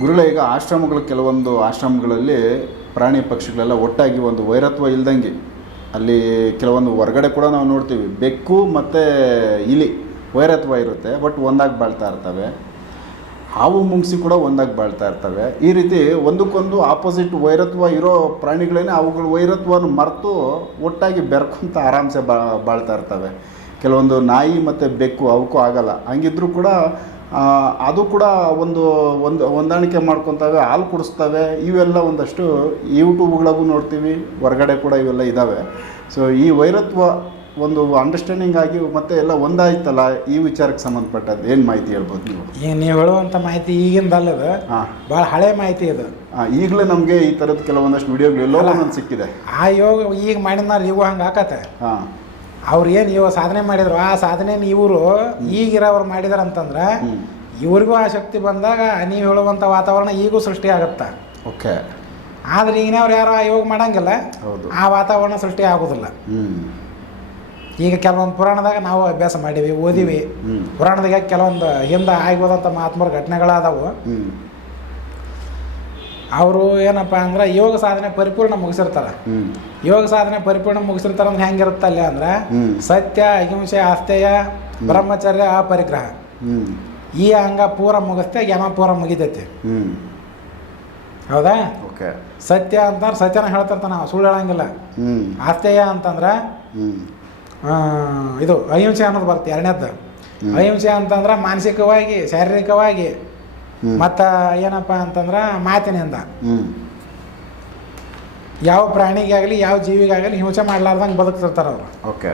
ಗುರುಗಳೇ, ಈಗ ಕೆಲವೊಂದು ಆಶ್ರಮಗಳಲ್ಲಿ ಪ್ರಾಣಿ ಪಕ್ಷಿಗಳೆಲ್ಲ ಒಟ್ಟಾಗಿ ಒಂದು ವೈರತ್ವ ಇಲ್ದಂಗೆ ಅಲ್ಲಿ ಕೆಲವೊಂದು ಹೊರಗಡೆ ಕೂಡ ನಾವು ನೋಡ್ತೀವಿ, ಬೆಕ್ಕು ಮತ್ತು ಇಲಿ ವೈರತ್ವ ಇರುತ್ತೆ, ಬಟ್ ಒಂದಾಗಿ ಬಾಳ್ತಾ ಇರ್ತವೆ. ಹಾವು ಮುಂಗ್ಸಿ ಕೂಡ ಒಂದಾಗಿ ಬಾಳ್ತಾ ಇರ್ತವೆ. ಈ ರೀತಿ ಒಂದಕ್ಕೊಂದು ಆಪೋಸಿಟ್ ವೈರತ್ವ ಇರೋ ಪ್ರಾಣಿಗಳೇನೆ ಅವುಗಳ ವೈರತ್ವವನ್ನು ಮರೆತು ಒಟ್ಟಾಗಿ ಬೆರ್ಕೊಂತ ಆರಾಮ್ಸೆ ಬಾಳ್ತಾ ಇರ್ತವೆ. ಕೆಲವೊಂದು ನಾಯಿ ಮತ್ತು ಬೆಕ್ಕು ಅವಕ್ಕೂ ಆಗಲ್ಲ. ಹಂಗಿದ್ರೂ ಕೂಡ ಅದು ಕೂಡ ಹೊಂದಾಣಿಕೆ ಮಾಡ್ಕೊತವೆ, ಹಾಲು ಕುಡಿಸ್ತವೆ. ಇವೆಲ್ಲ ಒಂದಷ್ಟು ಯೂಟ್ಯೂಬ್ಗಳಿಗೂ ನೋಡ್ತೀವಿ, ಹೊರಗಡೆ ಕೂಡ ಇವೆಲ್ಲ ಇದ್ದಾವೆ. ಸೊ ಈ ವೈರತ್ವ ಒಂದು ಅಂಡರ್ಸ್ಟ್ಯಾಂಡಿಂಗ್ ಆಗಿ ಮತ್ತೆ ಎಲ್ಲ ಒಂದಾಯ್ತಲ್ಲ, ಈ ವಿಚಾರಕ್ಕೆ ಸಂಬಂಧಪಟ್ಟದ್ದು ಏನು ಮಾಹಿತಿ ಹೇಳ್ಬೋದು ನೀವು? ಈಗ ನೀವು ಹೇಳುವಂಥ ಮಾಹಿತಿ ಈಗಿಂದಲ್ಲದ, ಭಾಳ ಹಳೆ ಮಾಹಿತಿ ಇದು. ಈಗಲೇ ನಮಗೆ ಈ ಥರದ್ದು ಕೆಲವೊಂದಷ್ಟು ವಿಡಿಯೋಗಳು ಎಲ್ಲೋ ಒಂದೊಂದು ಸಿಕ್ಕಿದೆ. ಆ ಯೋಗ ಈಗ ಮಾಡಿದ್ನಾರ ಇವು ಹಂಗೆ ಆಕತ್ತೆ. ಅವ್ರು ಏನು ಇವಾಗ ಸಾಧನೆ ಮಾಡಿದ್ರು, ಆ ಸಾಧನೆನ ಇವರು ಈಗಿರೋರು ಮಾಡಿದಾರೆ ಅಂತಂದ್ರೆ ಇವ್ರಿಗೂ ಆ ಶಕ್ತಿ ಬಂದಾಗ ನೀವು ಹೇಳುವಂಥ ವಾತಾವರಣ ಈಗೂ ಸೃಷ್ಟಿ ಆಗುತ್ತೆ. ಓಕೆ. ಆದ್ರೆ ಈಗಿನವ್ರು ಯಾರು ಆ ಯೋಗ ಮಾಡಂಗಿಲ್ಲ, ಆ ವಾತಾವರಣ ಸೃಷ್ಟಿ ಆಗೋದಿಲ್ಲ. ಈಗ ಕೆಲವೊಂದು ಪುರಾಣದಾಗ ನಾವು ಅಭ್ಯಾಸ ಮಾಡೀವಿ, ಓದಿವಿ. ಪುರಾಣದಾಗ ಕೆಲವೊಂದು ಹಿಂದೆ ಆಗಿರೋದಂಥ ಮಹಾತ್ಮರ ಘಟನೆಗಳಾದವು. ಅವರು ಏನಪ್ಪ ಅಂದ್ರೆ ಯೋಗ ಸಾಧನೆ ಪರಿಪೂರ್ಣ ಮುಗಿಸಿರ್ತಾರೆ. ಯೋಗ ಸಾಧನೆ ಪರಿಪೂರ್ಣ ಮುಗಿಸಿರ್ತಾರೆ ಅಂದ್ರೆ ಹೆಂಗಿರುತ್ತಲ್ಲ ಅಂದ್ರೆ ಸತ್ಯ, ಅಹಿಂಸೆ, ಆಸ್ತೇಯ, ಬ್ರಹ್ಮಚರ್ಯ, ಅಪರಿಗ್ರಹ, ಈ ಅಂಗ ಪೂರ ಮುಗಿಸ್ತೆ ಯಮ ಪೂರ ಮುಗಿತೈತಿ. ಹೌದಾ? ಸತ್ಯ ಅಂತಂದ್ರೆ ಸತ್ಯನ ಹೇಳ್ತಿರ್ತಾನೆ, ನಾವು ಸುಳ್ಳು ಹೇಳಂಗಿಲ್ಲ. ಆಸ್ತೇಯ ಅಂತಂದ್ರೆ ಇದು ಅಹಿಂಸೆ ಅನ್ನೋದು ಬರುತ್ತೆ. ಎರಡನೇದ್ದು ಅಹಿಂಸೆ ಅಂತಂದ್ರೆ ಮಾನಸಿಕವಾಗಿ, ಶಾರೀರಿಕವಾಗಿ, ಮತ್ತು ಏನಪ್ಪ ಅಂತಂದ್ರೆ ಮಾತಿನಿಂದ ಯಾವ ಪ್ರಾಣಿಗಾಗಲಿ ಯಾವ ಜೀವಿಗಾಗಲಿ ಹಿಂಸೆ ಮಾಡ್ಲಾರ್ದಂಗೆ ಬದುಕ್ತಿರ್ತಾರೆ ಅವರು. ಓಕೆ.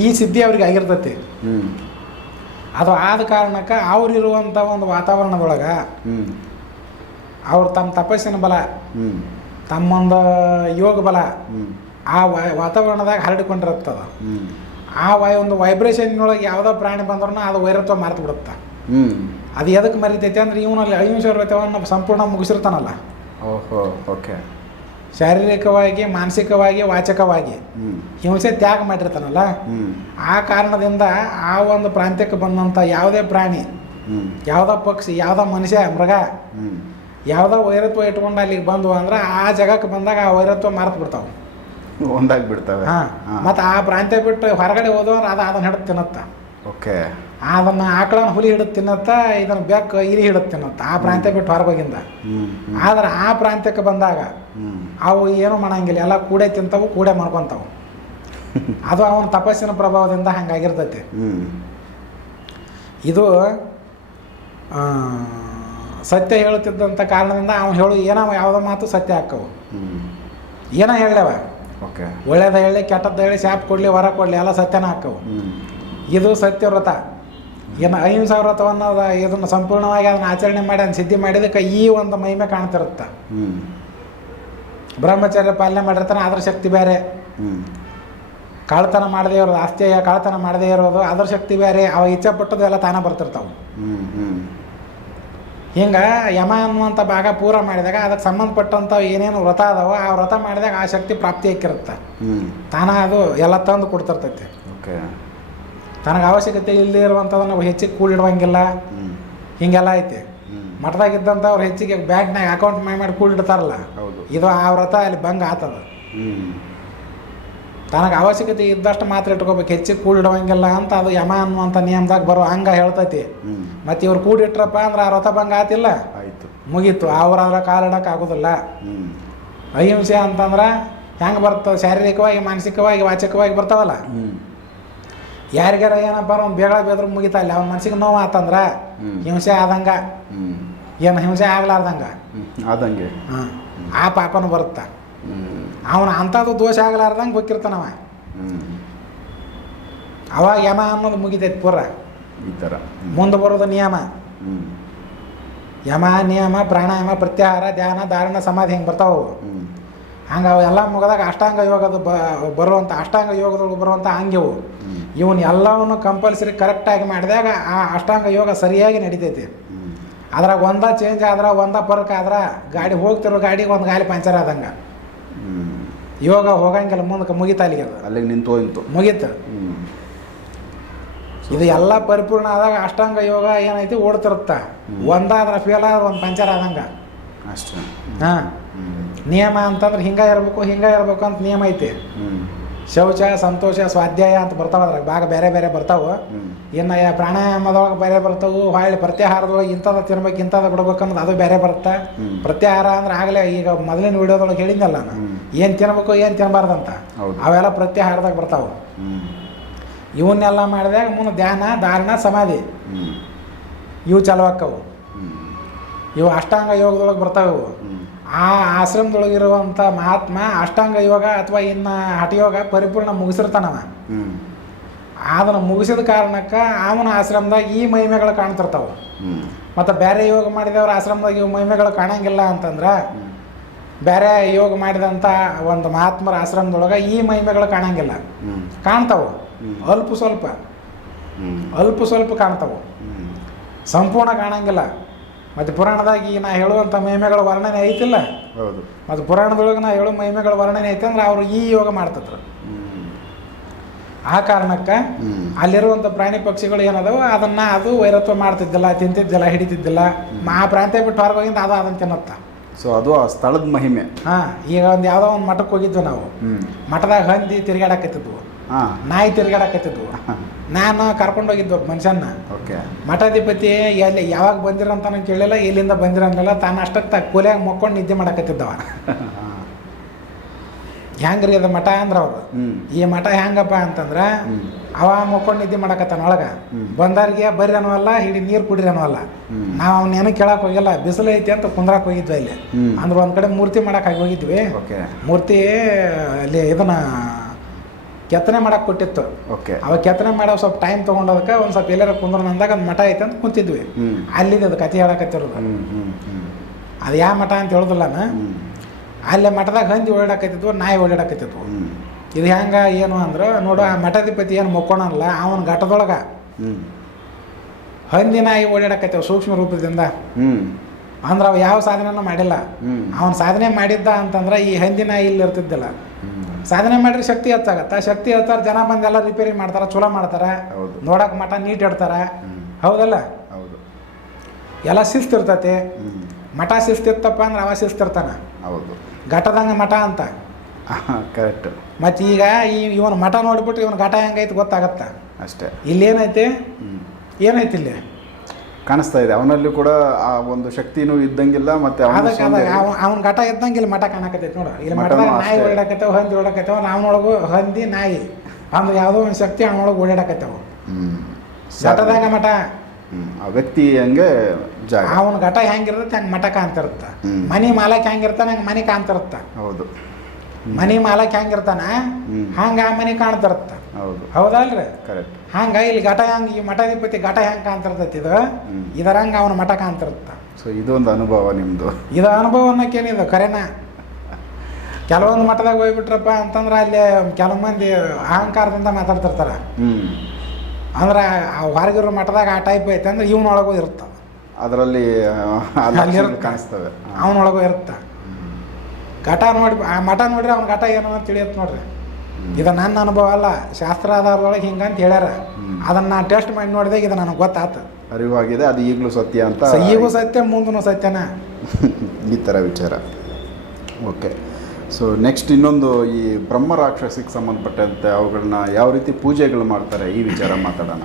ಈ ಸಿದ್ಧಿ ಅವ್ರಿಗೆ ಆಗಿರ್ತೈತಿ. ಅದು ಆದ ಕಾರಣಕ್ಕೆ ಅವ್ರಿರುವಂಥ ಒಂದು ವಾತಾವರಣದೊಳಗೆ ಅವ್ರು ತಮ್ಮ ತಪಸ್ಸಿನ ಬಲ, ತಮ್ಮೊಂದು ಯೋಗ ಬಲ ಆ ವಾತಾವರಣದಾಗ ಹರಡಿಕೊಂಡಿರುತ್ತದ. ಆ ಒಂದು ವೈಬ್ರೇಷನ್ನೊಳಗೆ ಯಾವುದೋ ಪ್ರಾಣಿ ಬಂದ್ರೂ ಅದು ವೈರತ್ವ ಮಾರ್ತು ಬಿಡುತ್ತೆ. ಅದು ಎದಕ್ಕೆ ಮರಿತೈತೆ ಅಂದ್ರೆ ಇವನಲ್ಲಿ ಅಹಿಂಸೆ ವ್ರತವನ್ನು ಸಂಪೂರ್ಣ ಮುಗಿಸಿರ್ತಾನಲ್ಲ. ಓಕೆ. ಶಾರೀರಿಕವಾಗಿ, ಮಾನಸಿಕವಾಗಿ, ವಾಚಕವಾಗಿ ಹಿಂಸೆ ತ್ಯಾಗ ಮಾಡಿರ್ತಾನಲ್ಲ. ಆ ಕಾರಣದಿಂದ ಆ ಒಂದು ಪ್ರಾಂತ್ಯಕ್ಕೆ ಬಂದಂಥ ಯಾವುದೇ ಪ್ರಾಣಿ, ಯಾವುದೋ ಪಕ್ಷಿ, ಯಾವುದೋ ಮನುಷ್ಯ, ಮೃಗ, ಯಾವುದೋ ವೈರತ್ವ ಇಟ್ಕೊಂಡು ಅಲ್ಲಿಗೆ ಬಂದು ಅಂದ್ರೆ ಆ ಜಾಗಕ್ಕೆ ಬಂದಾಗ ಆ ವೈರತ್ವ ಮಾರ್ತು ಬಿಡ್ತಾವೆ, ಒಂದಾಗಿ ಬಿಡ್ತವೆ. ಮತ್ತು ಆ ಪ್ರಾಂತ್ಯ ಬಿಟ್ಟು ಹೊರಗಡೆ ಹೋದವ್ರು ಅದನ್ನು ಹಿಡಿದು ತಿನ್ನತ್ತ. ಓಕೆ. ಅದನ್ನು ಆಕಳನ್ನ ಹುಲಿ ಹಿಡಿದು ತಿನ್ನತ್ತ, ಇದನ್ನು ಬೆಕ್ಕು ಇಲಿ ಹಿಡಿದು ತಿನ್ನತ್ತ, ಆ ಪ್ರಾಂತ್ಯ ಬಿಟ್ಟು ಹೊರಗೋಗಿಂದ. ಆದ್ರೆ ಆ ಪ್ರಾಂತ್ಯಕ್ಕೆ ಬಂದಾಗ ಅವು ಏನೂ ಮಾಡಂಗಿಲ್ಲ, ಎಲ್ಲ ಕೂಡೆ ತಿಂತವು, ಕೂಡೆ ಮಾಡ್ಕೊತಾವು. ಅದು ಅವನ ತಪಸ್ಸಿನ ಪ್ರಭಾವದಿಂದ ಹಂಗಾಗಿರ್ತೈತಿ. ಇದು ಸತ್ಯ ಹೇಳುತ್ತಿದ್ದಂಥ ಕಾರಣದಿಂದ ಅವನು ಏನೋ ಯಾವುದೋ ಮಾತು ಸತ್ಯ ಹಾಕವು. ಏನೋ ಹೇಳವ, ಒಳ್ಳೇದ ಹೇಳಿ, ಕೆಟ್ಟದ್ದು ಹೇಳಿ, ಶಾಪ್ ಕೊಡಲಿ, ವರ ಕೊಡಲಿ, ಎಲ್ಲ ಸತ್ಯನ ಹಾಕವು. ಇದು ಸತ್ಯವ್ರತ. ಏನು ಅಹಿಂಸಾ ವ್ರತವನ್ನು ಇದನ್ನು ಸಂಪೂರ್ಣವಾಗಿ ಅದನ್ನು ಆಚರಣೆ ಮಾಡಿ ಅದನ್ನು ಸಿದ್ಧಿ ಮಾಡಿದಕ್ಕೆ ಈ ಒಂದು ಮಹಿಮೆ ಕಾಣ್ತಿರುತ್ತೆ. ಬ್ರಹ್ಮಚರ್ಯ ಪಾಲನೆ ಮಾಡಿರ್ತಾನೆ, ಅದ್ರ ಶಕ್ತಿ ಬೇರೆ. ಕಳ್ತನ ಮಾಡದೇ ಇರೋದು, ಆಸ್ತಿಯ ಕಳ್ತನ ಮಾಡದೇ ಇರೋದು, ಅದ್ರ ಶಕ್ತಿ ಬೇರೆ. ಅವ ಇಚ್ಛೆ ಪಟ್ಟದ್ದು ಎಲ್ಲ ತಾನೇ ಬರ್ತಿರ್ತಾವೆ. ಹಿಂಗೆ ಯಮ ಅನ್ನುವಂಥ ಭಾಗ ಪೂರ ಮಾಡಿದಾಗ ಅದಕ್ಕೆ ಸಂಬಂಧಪಟ್ಟಂಥ ಏನೇನು ವ್ರತ ಅದಾವೋ ಆ ವ್ರತ ಮಾಡಿದಾಗ ಆ ಶಕ್ತಿ ಪ್ರಾಪ್ತಿ ಆಗಿರುತ್ತೆ. ತಾನ ಅದು ಎಲ್ಲ ತಂದು ಕೊಡ್ತಿರ್ತೈತಿ. ತನಗೆ ಅವಶ್ಯಕತೆ ಇಲ್ಲದೆ ಇರುವಂಥದ್ದನ್ನು ಹೆಚ್ಚಿಗೆ ಕೂಡಿಡುವಂಗಿಲ್ಲ. ಹಿಂಗೆಲ್ಲ ಐತಿ. ಮಠದಾಗಿದ್ದಂಥ ಅವ್ರು ಹೆಚ್ಚಿಗೆ ಬ್ಯಾಂಕ್ನಾಗ ಅಕೌಂಟ್ ಮಾಡಿ ಕೂಡಿಡ್ತಾರಲ್ಲ, ಇದು ಆ ವ್ರತ ಅಲ್ಲಿ ಭಂಗ ಆತದ. ತನಗೆ ಅವಶ್ಯಕತೆ ಇದ್ದಷ್ಟು ಮಾತ್ರ ಇಟ್ಕೋಬೇಕು, ಹೆಚ್ಚಿಗೆ ಕೂಡಿಡುವಂಗಿಲ್ಲ ಅಂತ ಅದು ಯಮ ಅನ್ನುವಂಥ ನಿಯಮದಾಗ ಬರೋ ಹಂಗೆ ಹೇಳ್ತೈತಿ. ಮತ್ತು ಇವ್ರು ಕೂಡಿಟ್ರಪ್ಪ ಅಂದ್ರೆ ಆ ವ್ರತ ಭಂಗ ಆತಿಲ್ಲ, ಆಯಿತು. ಮುಗೀತು. ಅವ್ರಾದ್ರೆ ಕಾಲಿಡಕ್ಕೆ ಆಗೋದಿಲ್ಲ. ಅಹಿಂಸೆ ಅಂತಂದ್ರೆ ಹೆಂಗೆ ಬರ್ತವೆ, ಶಾರೀರಿಕವಾಗಿ, ಮಾನಸಿಕವಾಗಿ, ವಾಚಕವಾಗಿ ಬರ್ತಾವಲ್ಲ. ಯಾರಿಗಾರ ಏನಪ್ಪ ಅವ್ನು ಬೇಗ ಬೇದ್ರು ಮುಗಿತಾ ಇಲ್ಲ, ಅವ್ನ ಮನ್ಸಿಗೆ ನೋವು ಆತಂದ್ರೆ ಹಿಂಸೆ ಆದಂಗೆ, ಏನು ಹಿಂಸೆ ಆಗ್ಲಾರ್ದಂಗೆ ಆದಂಗೆ ಹಾಂ ಆ ಪಾಪನು ಬರುತ್ತಾ. ಅವನು ಅಂಥದ್ದು ದೋಷ ಆಗ್ಲಾರ್ದಂಗೆ ಗೊತ್ತಿರ್ತಾನವ. ಅವಾಗ ಯಮ ಅನ್ನೋದು ಮುಗಿತೈತಿ ಪೂರ. ಈ ಥರ ಮುಂದೆ ಬರೋದು ನಿಯಮ. ಯಮ, ನಿಯಮ, ಪ್ರಾಣಾಯಾಮ, ಪ್ರತ್ಯಾಹಾರ, ಧ್ಯಾನ, ಧಾರಣ, ಸಮಾಧಿ ಹಿಂಗೆ ಬರ್ತಾವೆ. ಹಂಗೆ ಅವೆಲ್ಲ ಮುಗಿದಾಗ ಅಷ್ಟಾಂಗ ಯೋಗದ ಬರುವಂಥ ಅಷ್ಟಾಂಗ ಯೋಗದೊಳಗೆ ಬರುವಂಥ ಅಂಗ್ಯವು ಇವನು ಎಲ್ಲವನ್ನು ಕಂಪಲ್ಸರಿ ಕರೆಕ್ಟಾಗಿ ಮಾಡಿದಾಗ ಆ ಅಷ್ಟಾಂಗ ಯೋಗ ಸರಿಯಾಗಿ ನಡಿತೈತಿ. ಅದ್ರಾಗ ಒಂದ ಚೇಂಜ್ ಆದ್ರೆ, ಒಂದ ಫರ್ಕ್ ಆದ್ರೆ ಗಾಡಿ ಹೋಗ್ತಿರೋ ಗಾಡಿಗೆ ಒಂದು ಗಾಲಿ ಪಂಚರ್ ಆದಂಗೆ. ಯೋಗ ಹೋಗಂಗಿಲ್ಲ, ಮುಂದಕ್ಕೆ ಮುಗಿತಾ ಅಲ್ಲಿಗೆ ನಿಂತು ಮುಗೀತು. ಇದು ಎಲ್ಲ ಪರಿಪೂರ್ಣ ಆದಾಗ ಅಷ್ಟಾಂಗ ಯೋಗ ಏನೈತಿ ಓಡ್ತಿರುತ್ತ. ಒಂದಾದ್ರೆ ಫೇಲ್ ಆದ್ರೆ ಒಂದು ಪಂಚರ್ ಆದಂಗೆ ಅಷ್ಟೇ. ಹಾಂ ನಿಯಮ ಅಂತಂದ್ರೆ ಹಿಂಗೆ ಇರಬೇಕು ಅಂತ ನಿಯಮ ಐತಿ. ಶೌಚ, ಸಂತೋಷ, ಸ್ವಾಧ್ಯಾಯ ಅಂತ ಬರ್ತಾವ. ಅದ್ರಾಗ ಭಾಗ ಬೇರೆ ಬೇರೆ ಬರ್ತಾವೆ. ಇನ್ನು ಪ್ರಾಣಾಯಾಮದೊಳಗೆ ಬೇರೆ ಬರ್ತಾವೆ. ಹೊಳ್ಳಿ ಪ್ರತ್ಯಾಹಾರದೊಳಗೆ ಇಂಥದ್ದು ತಿನ್ಬೇಕು, ಇಂಥದ್ದು ಬಿಡ್ಬೇಕು ಅನ್ನೋದು ಅದು ಬೇರೆ ಬರುತ್ತೆ. ಪ್ರತ್ಯಾಹಾರ ಅಂದ್ರೆ ಆಗಲೇ ಈಗ ಮೊದಲಿನ ವಿಡಿಯೋದೊಳಗೆ ಹೇಳಿದ್ನಲ್ಲ ನಾನು, ಏನು ತಿನ್ಬೇಕು ಏನು ತಿನ್ನಬಾರ್ದಂತ, ಅವೆಲ್ಲ ಪ್ರತ್ಯಾಹಾರದಾಗ ಬರ್ತಾವೆ. ಇವನ್ನೆಲ್ಲ ಮಾಡಿದಾಗ ಮುಂದೆ ಧ್ಯಾನ, ಧಾರಣ, ಸಮಾಧಿ ಇವು ಚಲವಾಕ್ಕವು. ಇವು ಅಷ್ಟಾಂಗ ಯೋಗದೊಳಗೆ ಬರ್ತಾವೆ. ಇವು ಆ ಆಶ್ರಮದೊಳಗಿರುವಂಥ ಮಹಾತ್ಮ ಅಷ್ಟಾಂಗ ಯೋಗ ಅಥವಾ ಇನ್ನು ಹಠಯೋಗ ಪರಿಪೂರ್ಣ ಮುಗಿಸಿರ್ತಾನವ. ಅದನ್ನು ಮುಗಿಸಿದ ಕಾರಣಕ್ಕೆ ಅವನ ಆಶ್ರಮದಾಗ ಈ ಮಹಿಮೆಗಳು ಕಾಣ್ತಿರ್ತಾವೆ. ಮತ್ತು ಬೇರೆ ಯೋಗ ಮಾಡಿದವ್ರ ಆಶ್ರಮದಾಗ ಇವು ಮಹಿಮೆಗಳು ಕಾಣಂಗಿಲ್ಲ ಅಂತಂದ್ರೆ, ಬೇರೆ ಯೋಗ ಮಾಡಿದಂಥ ಒಂದು ಮಹಾತ್ಮರ ಆಶ್ರಮದೊಳಗೆ ಈ ಮಹಿಮೆಗಳು ಕಾಣಂಗಿಲ್ಲ. ಕಾಣ್ತಾವೆ ಅಲ್ಪ ಸ್ವಲ್ಪ ಕಾಣ್ತಾವೆ, ಸಂಪೂರ್ಣ ಕಾಣಂಗಿಲ್ಲ. ಮತ್ತು ಪುರಾಣದಾಗ ಈ ನಾ ಹೇಳುವಂಥ ಮಹಿಮೆಗಳ ವರ್ಣನೆ ಐತಿಲ್ಲ. ಹೌದು. ಮತ್ತು ಪುರಾಣದೊಳಗೆ ನಾ ಹೇಳೋ ಮಹಿಮೆಗಳ ವರ್ಣನೆ ಐತೆ ಅಂದ್ರೆ ಅವರು ಈ ಯೋಗ ಮಾಡ್ತಿದ್ರು. ಆ ಕಾರಣಕ್ಕೆ ಅಲ್ಲಿರುವಂಥ ಪ್ರಾಣಿ ಪಕ್ಷಿಗಳು ಏನದಾವ ಅದನ್ನು ಅದು ವೈರತ್ವ ಮಾಡ್ತಿದ್ದಿಲ್ಲ, ತಿಂತಿದ್ದಿಲ್ಲ, ಹಿಡಿತಿದ್ದಿಲ್ಲ. ಆ ಪ್ರಾಂತ್ಯ ಬಿಟ್ಟು ಹೊರಗೋಗಿಂದ ಅದು ಅದನ್ನು ತಿನ್ನತ್ತ. ಸೊ ಅದು ಆ ಸ್ಥಳದ ಮಹಿಮೆ. ಹಾಂ, ಈಗ ಒಂದು ಯಾವುದೋ ಒಂದು ಮಠಕ್ಕೆ ಹೋಗಿದ್ವಿ ನಾವು. ಮಠದಾಗ ಹಂದಿ ತಿರುಗಾಡಕತ್ತಿದ್ವು, ನಾಯಿ ತಿರುಗಾಡಕತ್ತಿದ್ವು. ನಾನು ಕರ್ಕೊಂಡು ಹೋಗಿದ್ದೆ ಒಬ್ಬ ಮನುಷ್ಯನ. ಮಠಾಧಿಪತಿ ಎಲ್ಲಿ ಯಾವಾಗ ಬಂದಿರಂತ ನಾನು ಕೇಳಿಲ್ಲ, ಎಲ್ಲಿಂದ ಬಂದಿರಂಗಿಲ್ಲ. ತಾನು ಅಷ್ಟಕ್ಕೆ ಕೂಲಿಯಾಗ ಮಕ್ಕೊಂಡು ನಿದ್ದೆ ಮಾಡಕತ್ತಿದ್ದವ. ಹೆಂಗ್ರಿ ಅದು ಮಠ ಅಂದ್ರೆ ಅವರು, ಈ ಮಠ ಹೆಂಗಪ್ಪ ಅಂತಂದ್ರೆ ಅವ ಮಕ್ಕೊಂಡು ನಿದ್ದೆ ಮಾಡಕತ್ತಾನ ಒಳಗೆ. ಬಂದಾರಿಗೆ ಬರ್ರಿ ಅನ್ನೋಲ್ಲ, ಹಿಡಿ ನೀರು ಕುಡ್ರಿ ಅನ್ನೋಲ್ಲ. ನಾವು ಅವನೇನು ಕೇಳಕ್ಕೆ ಹೋಗಿಲ್ಲ, ಬಿಸಿಲು ಐತಿ ಅಂತ ಕುಂದ್ರಕ್ಕೆ ಹೋಗಿದ್ವಿ ಅಲ್ಲಿ. ಅಂದ್ರೆ ಒಂದು ಕಡೆ ಮೂರ್ತಿ ಮಾಡಕ್ಕಾಗಿ ಹೋಗಿದ್ವಿ. ಮೂರ್ತಿ ಅಲ್ಲಿ ಇದನ್ನ ಕೆತ್ತನೆ ಮಾಡಕ್ಕೆ ಕೊಟ್ಟಿತ್ತು. ಅವಾಗ ಕೆತ್ತನೆ ಮಾಡೋ ಸ್ವಲ್ಪ ಟೈಮ್ ತೊಗೊಂಡೋದಕ್ಕೆ ಒಂದು ಸ್ವಲ್ಪ ಎಲ್ಲಾರ ಕುಂದ್ರ ಅಂದಾಗ ಒಂದು ಮಠ ಐತೆ ಅಂತ ಕುಂತಿದ್ವಿ. ಅಲ್ಲಿದೆ ಅದು ಕತೆ ಹೇಳಕತ್ತಿರೋದು. ಅದು ಯಾವ ಮಠ ಅಂತ ಹೇಳೋದಿಲ್ಲ. ಅಲ್ಲೇ ಮಠದಾಗ ಹಂದಿ ಓಡಾಡಕತ್ತಿದ್ವು, ನಾಯಿ ಓಡಾಡಕತ್ತಿದ್ವು. ಇದು ಹೆಂಗೆ ಏನು ಅಂದ್ರೆ ನೋಡು, ಆ ಮಠಾಧಿಪತಿ ಏನು ಮೊಕ್ಕೋಣಲ್ಲ, ಅವನ ಘಟದೊಳಗೆ ಹಂದಿ ನಾಯಿ ಓಡಾಡಕತ್ತೇವೆ ಸೂಕ್ಷ್ಮ ರೂಪದಿಂದ. ಅಂದ್ರೆ ಅವು ಯಾವ ಸಾಧನೆನೂ ಮಾಡಿಲ್ಲ. ಅವನು ಸಾಧನೆ ಮಾಡಿದ್ದ ಅಂತಂದ್ರೆ ಈ ಹಂದಿ ನಾಯಿ ಇಲ್ಲಿ ಇರ್ತಿದ್ದಿಲ್ಲ. ಸಾಧನೆ ಮಾಡಿದ್ರೆ ಶಕ್ತಿ ಹೆಚ್ಚಾಗತ್ತ. ಶಕ್ತಿ ಹೆಚ್ಚಾರ ಜನ ಬಂದೆಲ್ಲ ರಿಪೇರಿ ಮಾಡ್ತಾರೆ, ಚಲೋ ಮಾಡ್ತಾರೆ, ನೋಡಕ್ಕೆ ಮಠ ನೀಟ್ ಇಡ್ತಾರೆ. ಹೌದಲ್ಲ? ಎಲ್ಲ ಶಿಸ್ತಿರ್ತೈತಿ. ಮಠ ಶಿಸ್ತಿರ್ತಪ್ಪ ಅಂದ್ರೆ ಅವ ಶಿಸ್ತಿರ್ತಾನೆ. ಘಟದಂಗೆ ಮಠ ಅಂತ. ಕರೆಕ್ಟ್. ಮತ್ತು ಈಗ ಇವನು ಮಠ ನೋಡಿಬಿಟ್ಟು ಇವನು ಘಟ ಹೆಂಗೈತಿ ಗೊತ್ತಾಗತ್ತ ಅಷ್ಟೇ. ಇಲ್ಲೇನೈತಿ, ಏನೈತಿ ಇಲ್ಲಿ ಕಾಣಿಸ್ತಾ ಇದೆ. ಅವನಲ್ಲಿ ಕೂಡ ಆ ಒಂದು ಶಕ್ತಿನೂ ಇದ್ದಂಗಿಲ್ಲ. ಮತ್ತೆ ಅವನ ಘಟ ಇದ್ದಂಗಿಲ್ಲ ಮಠ ಕಾಣಕತ್ತೈತಿ ನೋಡು. ಇಲ್ಲಿ ಮಠದಾಗ ನಾಯಿ ಓಡಾಡಕತ್ತೇವೆ, ಹಂದಿ ಓಡಾಕತ್ತೇವ. ಅವನೊಳಗು ಹಂದಿ ನಾಯಿ ಅಂದ್ರೆ ಯಾವುದೋ ಒಂದು ಶಕ್ತಿ ಅವನೊಳಗೆ ಓಡಾಡಕತ್ತೇವ. ಘಟದಾಗ ಮಠ. ಆ ವ್ಯಕ್ತಿ ಹಂಗೆ ಜಾಗ, ಅವನ ಘಟ ಹೆಂಗಿರುತ್ತೆ ಹಂಗೆ ಮಠ ಕಾಣ್ತಿರುತ್ತ. ಮನಿ ಮಾಲಕ್ ಹೆಂಗಿರ್ತಾನೆ ಹಂಗೆ ಮನೆ ಕಾಣ್ತಿರುತ್ತ. ಹೌದು. ಮನಿ ಮಾಲಕ್ ಹೆಂಗಿರ್ತಾನ ಹಂಗೆ ಆ ಮನೆ ಕಾಣ್ತಿರುತ್ತ. ಹೌದಲ್ರಿ? ಕರೆಕ್ಟ್. ಹಂಗ ಇಲ್ಲಿ ಘಟ ಹೆಂಗೆ, ಈ ಮಠಾಧಿಪತಿ ಘಟ ಹೆಂಗೆ ಕಾಣ್ತಿರ್ತೈತಿ, ಇದರಂಗೆ ಅವನ ಮಠ ಕಾಣ್ತಿರುತ್ತ. ಸೊ ಇದೊಂದು ಅನುಭವ ನಿಮ್ಮದು. ಇದು ಅನುಭವ ಅನ್ನೋಕ್ಕೇನಿದು ಕರೆನಾ. ಕೆಲವೊಂದು ಮಠದಾಗ ಹೋಗ್ಬಿಟ್ರಪ್ಪ ಅಂತಂದ್ರೆ ಅಲ್ಲಿ ಕೆಲವು ಮಂದಿ ಅಹಂಕಾರದಿಂದ ಮಾತಾಡ್ತಿರ್ತಾರೆ. ಅಂದ್ರೆ ಹೊರಗಿರೋ ಮಠದಾಗ ಆ ಟೈಪ್ ಐತೆ ಅಂದ್ರೆ ಇವನೊಳಗೂ ಇರುತ್ತೆ. ಅದರಲ್ಲಿ ಕಾಣಿಸ್ತವೆ, ಅವನೊಳಗೂ ಇರುತ್ತೆ. ಘಟ ನೋಡಿ, ಆ ಮಠ ನೋಡ್ರಿ ಅವ್ನ ಘಟ ಏನು ಅಂತ ತಿಳಿಯತ್ತೆ ನೋಡ್ರಿ. ಇದು ನನ್ನ ಅನುಭವ ಅಲ್ಲ, ಶಾಸ್ತ್ರ ಆಧಾರದೊಳಗೆ ಹಿಂಗಂತ ಹೇಳ್ಯಾರ. ಅದನ್ನು ನಾನು ಟೆಸ್ಟ್ ಮಾಡಿ ನೋಡಿದಾಗ ಇದು ನನಗೆ ಗೊತ್ತಾಯ್ತು, ಅರಿವಾಗಿದೆ. ಅದು ಈಗಲೂ ಸತ್ಯ ಅಂತ. ಈಗೂ ಸತ್ಯ, ಮುಂದೂ ಸತ್ಯನ. ಈ ಥರ ವಿಚಾರ. ಓಕೆ. ಸೊ ನೆಕ್ಸ್ಟ್ ಇನ್ನೊಂದು, ಈ ಬ್ರಹ್ಮ ರಾಕ್ಷಸಿಗೆ ಸಂಬಂಧಪಟ್ಟಂತೆ ಅವುಗಳನ್ನ ಯಾವ ರೀತಿ ಪೂಜೆಗಳು ಮಾಡ್ತಾರೆ, ಈ ವಿಚಾರ ಮಾತಾಡೋಣ.